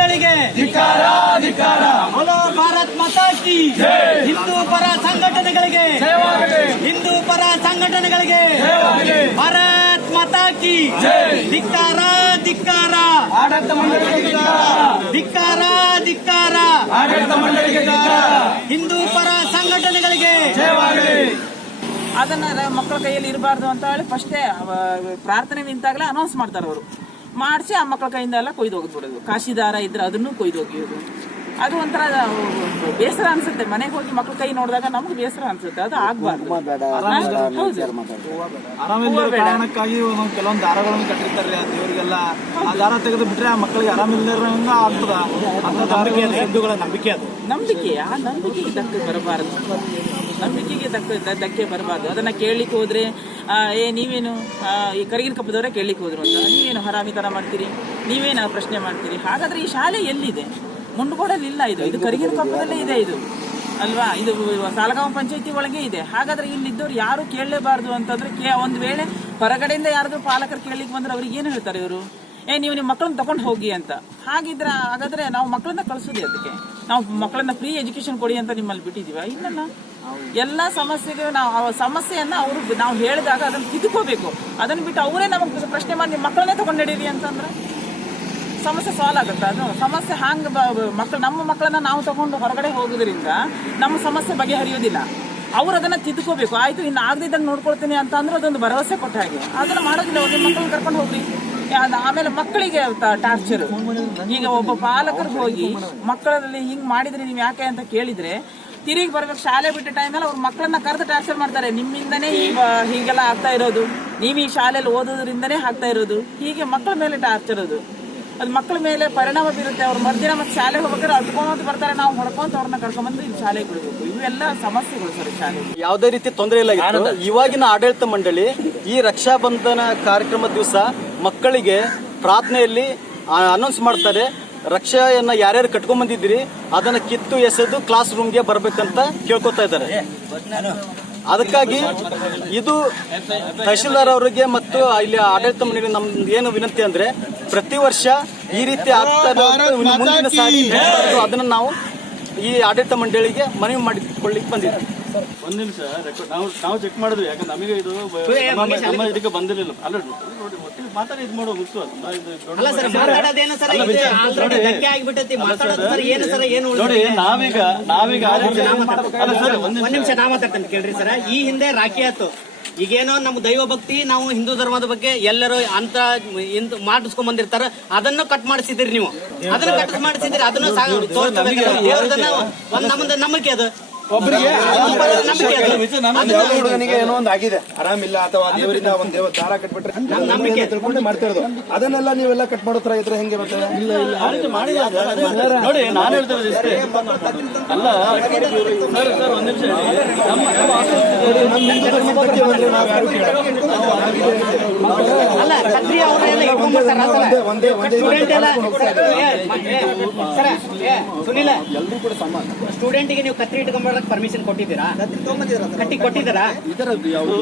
ಮಂಡಳಿಗೆ. ಬಲೋ ಭಾರತ್ ಮತಾಕಿ ಹಿಂದೂ ಪರ ಸಂಘಟನೆಗಳಿಗೆ. ಹಿಂದೂ ಪರ ಸಂಘಟನೆಗಳಿಗೆ. ಭಾರತ್ ಮತಾಕಿ ಧಿಕ್ಕಾರ ಧಿಕ್ಕಾರ. ಧಿಕ್ಕಾರ. ಧಿಕ್ಕಾರ ಹಿಂದೂ ಪರ ಸಂಘಟನೆಗಳಿಗೆ. ಅದನ್ನ ಮಕ್ಕಳ ಕೈಯಲ್ಲಿ ಇರಬಾರ್ದು ಅಂತ ಹೇಳಿ ಫಸ್ಟೇ ಪ್ರಾರ್ಥನೆ ನಿಂತಾಗಲೇ ಅನೌನ್ಸ್ ಮಾಡ್ತಾರೆ ಅವರು. ಮಾಡಿಸಿ ಆ ಮಕ್ಕಳ ಕೈಯಿಂದ ಎಲ್ಲ ಕೊಯ್ದು ಕಾಶಿ ದಾರ ಇದ್ರೆ ಅದನ್ನು ಕೊಯ್ದು ಹೋಗಿಯೋದು ಅದು ಒಂಥರ ಬೇಸರ ಅನ್ಸುತ್ತೆ. ಮನೆಗೆ ಹೋಗಿ ಮಕ್ಕಳ ಕೈ ನೋಡಿದಾಗ ನಮ್ಗೆ ಬೇಸರ ಅನ್ಸುತ್ತೆ. ಅದು ಆಗ್ಬಾರ್ದು. ಕಾರಣಕ್ಕಾಗಿ ಕೆಲವೊಂದು ದಾರಗಳನ್ನು ಕಟ್ಟಿರ್ತಾರೆ ಆ ದೇವರಿಗೆಲ್ಲ. ಆ ದಾರ ತೆಗೆದು ಬಿಟ್ರೆ ಆ ಮಕ್ಕಳಿಗೆ ಆರಾಮಿಲ್ಲದಂಗ ಆಗ್ತದ. ನಂಬಿಕೆ ಅದು. ನಂಬಿಕೆ ಆ ನಂಬಿಕೆಗೆ ಧಕ್ಕೆ ಬರಬಾರದು. ನಂಬಿಕೆಗೆ ಧಕ್ಕೆ ದ- ಧಕ್ಕೆ ಬರಬಾರ್ದು. ಅದನ್ನು ಕೇಳಲಿಕ್ಕೆ ಹೋದರೆ ಏ, ನೀವೇನು ಈ ಕರಗಿನ ಕಪ್ಪದವರೇ ಕೇಳಲಿಕ್ಕೆ ಹೋದ್ರು ಅಂತ. ನೀವೇನು ಹರಾಮಿತನ ಮಾಡ್ತೀರಿ? ನೀವೇನು ಪ್ರಶ್ನೆ ಮಾಡ್ತೀರಿ? ಹಾಗಾದರೆ ಈ ಶಾಲೆ ಎಲ್ಲಿದೆ? ಮುಂಡಗೋಡಲ್ಲಿ ಇಲ್ಲ ಇದು. ಇದು ಕರಗಿನ ಕಪ್ಪದಲ್ಲೇ ಇದೆ ಇದು. ಅಲ್ವಾ? ಇದು ಸಾಲಗಾಂವ ಪಂಚಾಯತಿ ಒಳಗೆ ಇದೆ. ಹಾಗಾದ್ರೆ ಇಲ್ಲಿದ್ದವ್ರು ಯಾರು ಕೇಳಲೇಬಾರ್ದು ಅಂತಂದ್ರೆ ಕೇ ಒಂದು ವೇಳೆ ಹೊರಗಡೆಯಿಂದ ಯಾರಾದರೂ ಪಾಲಕರು ಕೇಳಲಿಕ್ಕೆ ಬಂದ್ರೆ ಅವ್ರಿಗೆ ಏನು ಹೇಳ್ತಾರೆ ಇವರು? ಏ, ನೀವು ನಿಮ್ಮ ಮಕ್ಕಳನ್ನ ತಗೊಂಡು ಹೋಗಿ ಅಂತ. ಹಾಗಿದ್ರೆ, ಹಾಗಾದ್ರೆ ನಾವು ಮಕ್ಕಳನ್ನ ಕಳಿಸೋದೇ ಅದಕ್ಕೆ. ನಾವು ಮಕ್ಕಳನ್ನ ಫ್ರೀ ಎಜುಕೇಶನ್ ಕೊಡಿ ಅಂತ ನಿಮ್ಮಲ್ಲಿ ಬಿಟ್ಟಿದ್ದೀವ? ಇಲ್ಲಲ್ಲ. ಎಲ್ಲ ಸಮಸ್ಯೆಗೆ ನಾವು ಆ ಸಮಸ್ಯೆಯನ್ನ ಅವರು ನಾವು ಹೇಳಿದಾಗ ಅದನ್ನು ತಿದ್ದುಕೋಬೇಕು ಅದನ್ನ ಬಿಟ್ಟು ಅವರೇ ನಮಗೆ ಪ್ರಶ್ನೆ ಮಾಡಿ ನಿಮ್ಮ ಮಕ್ಕಳನ್ನೇ ತಗೊಂಡು ನಡೀರಿ ಅಂತಂದ್ರೆ ಸಮಸ್ಯೆ ಸಾಲ್ವ್ ಆಗುತ್ತೆ? ಅದು ಸಮಸ್ಯೆ ಹಾಂಗ್ ಮಕ್ಕಳು ನಮ್ಮ ಮಕ್ಕಳನ್ನ ನಾವು ತಗೊಂಡು ಹೊರಗಡೆ ಹೋಗೋದ್ರಿಂದ ನಮ್ಮ ಸಮಸ್ಯೆ ಬಗೆಹರಿಯೋದಿಲ್ಲ. ಅವ್ರು ಅದನ್ನ ತಿದ್ದುಕೋಬೇಕು ಆಯ್ತು, ಇನ್ನು ಆಗದಿದ್ದಂಗೆ ನೋಡ್ಕೊಳ್ತೀನಿ ಅಂತ ಅಂದ್ರೆ ಅದೊಂದು ಭರವಸೆ ಕೊಟ್ಟ ಹಾಗೆ. ಅದನ್ನ ಮಾಡೋದಿಲ್ಲ. ಅವ್ರಿಗೆ ಮಕ್ಕಳನ್ನ ಕರ್ಕೊಂಡು ಹೋಗ್ರಿ. ಆಮೇಲೆ ಮಕ್ಕಳಿಗೆ ಟಾರ್ಚರ್ ಈಗ ಒಬ್ಬ ಪಾಲಕರು ಹೋಗಿ ಮಕ್ಕಳಲ್ಲಿ ಹಿಂಗೆ ಮಾಡಿದ್ರೆ ನೀವು ಯಾಕೆ ಅಂತ ಕೇಳಿದ್ರೆ ತಿರುಗಿ ಬರ್ಬೇಕು ಶಾಲೆ ಬಿಟ್ಟ ಟೈಮಲ್ಲಿ ಅವ್ರ ಮಕ್ಕಳನ್ನ ಕರೆದು ಟ್ರಾನ್ಸ್ಫರ್ ಮಾಡ್ತಾರೆ. ನಿಮ್ಮಿಂದನೇ ಈ ಹೀಗೆಲ್ಲ ಆಗ್ತಾ ಇರೋದು. ನೀವು ಈ ಶಾಲೆಯಲ್ಲಿ ಓದೋದ್ರಿಂದನೇ ಆಗ್ತಾ ಇರೋದು. ಹೀಗೆ ಮಕ್ಕಳ ಮೇಲೆ ಟಾರ್ಚರ್ ಅದು ಅದು ಮಕ್ಕಳ ಮೇಲೆ ಪರಿಣಾಮ ಬೀರುತ್ತೆ. ಅವ್ರು ಮರ್ದಿನ ಮತ್ತೆ ಶಾಲೆ ಹೋಗ್ಬೇಕಾದ್ರೆ ಅಡ್ಕೊಂಡು ಬರ್ತಾರೆ. ನಾವು ಹೊಡ್ಕೊಂತ ಅವ್ರನ್ನ ಕರ್ಕೊಂಡ್ಬಂದು ಇಲ್ಲಿ ಶಾಲೆಗೆ ಬಿಡಬೇಕು. ಇವೆಲ್ಲ ಸಮಸ್ಯೆಗಳು ಸರ್ ಶಾಲೆ ಯಾವುದೇ ರೀತಿ ತೊಂದರೆ ಇಲ್ಲ ಇವಾಗಿನ ಆಡಳಿತ ಮಂಡಳಿ ಈ ರಕ್ಷಾ ಬಂಧನ ಕಾರ್ಯಕ್ರಮ ದಿವಸ ಮಕ್ಕಳಿಗೆ ಪ್ರಾರ್ಥನೆಯಲ್ಲಿ ಅನೌನ್ಸ್ ಮಾಡ್ತಾರೆ ರಕ್ಷೆಯನ್ನ ಯಾರ್ಯಾರು ಕಟ್ಕೊಂಡ್ ಬಂದಿದ್ರಿ ಅದನ್ನ ಕಿತ್ತು ಎಸೆದು ಕ್ಲಾಸ್ ರೂಮ್ಗೆ ಬರ್ಬೇಕಂತ ಕೇಳ್ಕೊತಾ ಇದ್ದಾರೆ. ಅದಕ್ಕಾಗಿ ಇದು ತಹಶೀಲ್ದಾರ್ ಅವರಿಗೆ ಮತ್ತು ಇಲ್ಲಿ ಆಡಳಿತ ಮಂಡಳಿ ನಮ್ದು ಏನು ವಿನಂತಿ ಅಂದ್ರೆ ಪ್ರತಿ ವರ್ಷ ಈ ರೀತಿ ಆಗ್ತಾ ಮುಂದಿನ ಸಾರಿ ಅದನ್ನ ನಾವು ಈ ಆಡಳಿತ ಮಂಡಳಿಗೆ ಮನವಿ ಮಾಡಿಕೊಳ್ಳಿಕ್ಕೆ ಬಂದಿದ್ದೀವಿ ಒಂದ್ ನಿಮಿಷ ರೆಕಾರ್ಡ್ ನಾವು ನಾವು ಚೆಕ್ ಮಾಡಿದ್ವಿ ಯಾಕಂದ್ರೆ ನಮಗೆ ಇದು ನಮ್ಮ ನಮ್ಮ ಇದಕ್ಕೆ ಬಂದಿರಲಿಲ್ಲ. ಅಲ್ಲ ನೋಡಿ ಒಟ್ಟಿಗೆ ಮಾತಾಡಿ ಇದು ಮಾಡೋ ಮುಗಿಸು ಅಲ್ಲ ಸರ್ ಮಾತಾಡೋದೇನು ಸರ್? ಅಲ್ಲ ಇದೆ ವಿಚಾರ- ಆಲ್ರೆಡಿ ನೋಡಿ. ಧಕ್ಕೆ ಆಗಿಬಿಟ್ಟೈತಿ. ಮಾತಾಡೋದು ಸರ್ ಏನು ಸರ್? ಏನು ನೋಡಿ ನಾವೀಗ ನಾವೀಗ ಅಲ್ಲ ಸರ್ ಒಂದ್ ಒಂದ್ ನಿಮಿಷ. ನಿಮಿಷ ನಾ ಮಾತಾಡ್ತೇನೆ ಕೇಳ್ರಿ ಸರ್. ಈ ಹಿಂದೆ ರಾಖಿ ಆಯ್ತು. ಈಗೇನೋ ನಮ್ಮ ದೈವ ಭಕ್ತಿ ನಾವು ಹಿಂದೂ ಧರ್ಮದ ಬಗ್ಗೆ ಎಲ್ಲರೂ ಅಂತ ಇಂತ ಮಾಡಿಸ್ಕೊಂಡ್ ಬಂದಿರ್ತಾರ. ಅದನ್ನು ಕಟ್ ಮಾಡಿಸಿದಿರಿ ನೀವು. ಅದನ್ನ ಕಟ್ ಮಾಡಿಸಿದಿರಿ ಅದನ್ನು ದೇವ್ರದನ್ನ ಒಂದ್ ನಮ್ದು ನಂಬಿಕೆ ಅದು. ಒಬ್ಬರಿಗೆ ನಂಬಿಕೆ ಅದು? ಹುಡುಗನಿಗೆ ಏನೋ ಒಂದು ಆಗಿದೆ. ಆರಾಮಿಲ್ಲ ಅಥವಾ ದೇವರಿಂದ ಒಂದು ದೇವ ದಾರ ಕಟ್ಬಿಟ್ರೆ ನಂಬಿಕೆ ತಿಳ್ಕೊಂಡು ಮಾಡ್ತಾ ಇರೋದು ಅದನ್ನೆಲ್ಲ ನೀವೆಲ್ಲ ಕಟ್ ಮಾಡೋ ತರ ಇದ್ರೆ ಹೆಂಗೆ ಮತ್ತೆ? ಇಲ್ಲ ಇಲ್ಲ. ಆ ರೀತಿ ನೋಡಿ ನಾನು ಹೇಳ್ತಿರೋದು ಇಷ್ಟೇ. ಅಲ್ಲ ಸರ್ ಸರ್ ಒಂದ್ ನಿಮಿಷ ನಮ್ಮ ನಮ್ಮ ಅಲ್ಲ ಕ್ಷತ್ರಿಯ ಅವ್ರನ್ನೆಲ್ಲ ಒಂದೇ ಸ್ಟೂಡೆಂಟ್ ಎಲ್ಲ ಸರ ಸುನಿಲ ಸ್ಟೂಡೆಂಟಿಗೆ ನೀವು ಕತ್ರಿ ಇಟ್ಕೊಂಡ್ಬರಕ್ ಪರ್ಮಿಷನ್ ಕೊಟ್ಟಿದ್ದೀರಾ ಕಟ್ಟಿ ಕೊಟ್ಟಿದ್ದೀರಾ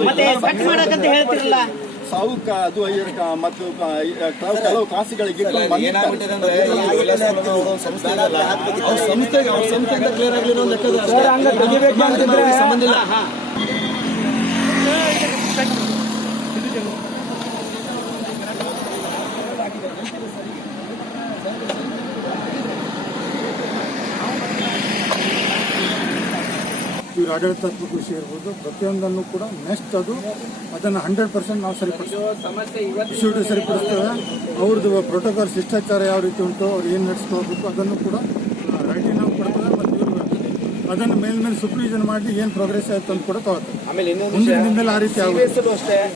ಮತ್ತೆ ಕಟ್ ಮಾಡಕಂತ ಹೇಳ್ತಿರಲ್ಲ ಸಾವು ಅದು ಮತ್ತು ಕೆಲವು ಕಾಸುಗಳಿಗೆ ಸಂಸ್ಥೆಗೆ ಅವ್ರ ಸಂಸ್ಥೆಯಿಂದ ಕ್ಲಿಯರ್ ಆಗಲಿರೋ ಲೆಕ್ಕದ ಸಂಬಂಧ ಇಲ್ಲ ಇವ್ರ ಆಡಳಿತಾತ್ಮಕ ಕೃಷಿ ಇರ್ಬೋದು ಪ್ರತಿಯೊಂದನ್ನು ಕೂಡ ನೆಕ್ಸ್ಟ್ ಅದು ಅದನ್ನು ಹಂಡ್ರೆಡ್ ಪರ್ಸೆಂಟ್ ನಾವು ಸರಿಪಡಿಸ್ತೇವೆ. ಸರಿಪಡಿಸ್ತೇವೆ. ಅವ್ರದ್ದು ಪ್ರೋಟೋಕಾಲ್ ಶಿಷ್ಟಾಚಾರ ಯಾವ ರೀತಿ ಉಂಟು ಅವ್ರು ಏನು ನಡೆಸ್ಕೋಬೇಕು ಅದನ್ನು ಕೂಡ ರೈಟಿಂಗ್ ನಾವು ಕೊಡ್ತೇವೆ ಮತ್ತು ಇವರು ಅದನ್ನು ಮೇಲ್ಮೇಲೆ ಸೂಪರ್ವಿಷನ್ ಮಾಡಿ ಏನು ಪ್ರೋಗ್ರೆಸ್ ಆಯ್ತು ಅಂತ ಕೂಡ ತಗೋತಾರೆ. ಮುಂದಿನ ದಿನದಲ್ಲಿ ಆ ರೀತಿ ಆಗುತ್ತೆ.